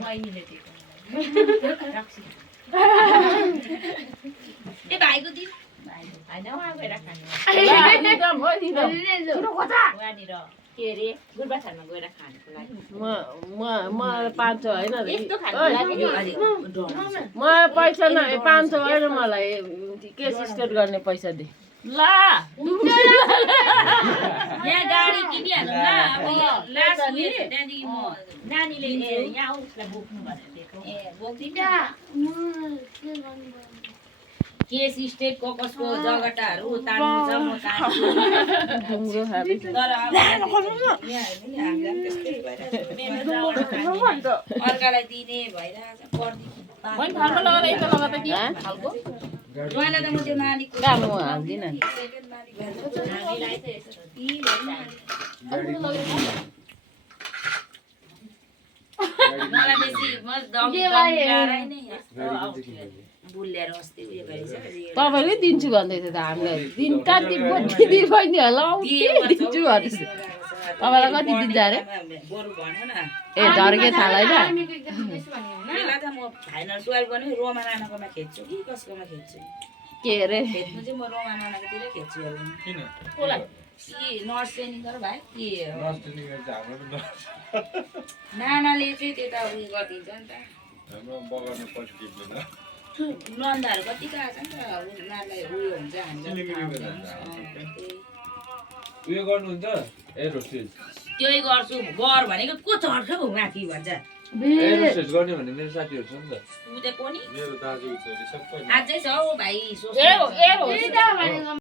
मैले दिएको ए भाइको दिन होइन उहाँ गएर खानु वहाँनिर के अरे गुरबाछारमा गएर खानुको लागि मलाई 500 होइन यस्तो खानुको लागि मलाई पैसा न 500 होइन मलाई केस स्टेट गर्ने पैसा दे ला यहाँ गाडी किनिहालौँ ल अब यो लास्ट उयो छ त्यहाँदेखि म नानीले यहाँ उसलाई बोक्नु भनेर दिएको ए बोक्दिनँ केस स्टेट कसको जगटाहरू तान्नु छ म तान्छु तर अब अर्कालाई दिने भइरहेछ उहाँलाई त म त्यो नानीको हाल्दिनँ मलाई बेसी बुल्याएर अस्ति उयो गरिसक्यो तपाईँले दिन्छु भन्दै थियो त हामीलाई दिन कति दिदी बहिनीहरूलाई दिन्छु भन्दैछ तपाईँलाई कति दिन्छ अरे बरु भन न ए झर्के थाहा होइन बेला त म फाइनल 12 पनि रोमा नानाकोमा खेद्छु कि कसकोमा खेद्छु के अरे खेद्नु चाहिँ म रोमा नानाकोतिरै खेद्छु किन कि नर्स ट्रेनिङ गर भाइ कि नानाले चाहिँ त्यता उयो गरिदिन्छ नि त हाम्रो बगानमा पछि टिप्दैन नन्दाहरू कतिको आएको छ नि त उनीहरूलाई उयो हुन्छ उयो गर्नुहुन्छ एरोस्टेज त्यही गर्छु गर भनेको को चढ्छ हौ माथि भन्छ एरोस्टेज गर्ने भन्ने मेरो साथीहरू छ नि त ऊ चाहिँ को नि मेरो दाजुको छोरी सबै अझै छ हौ भाइ सोच्नु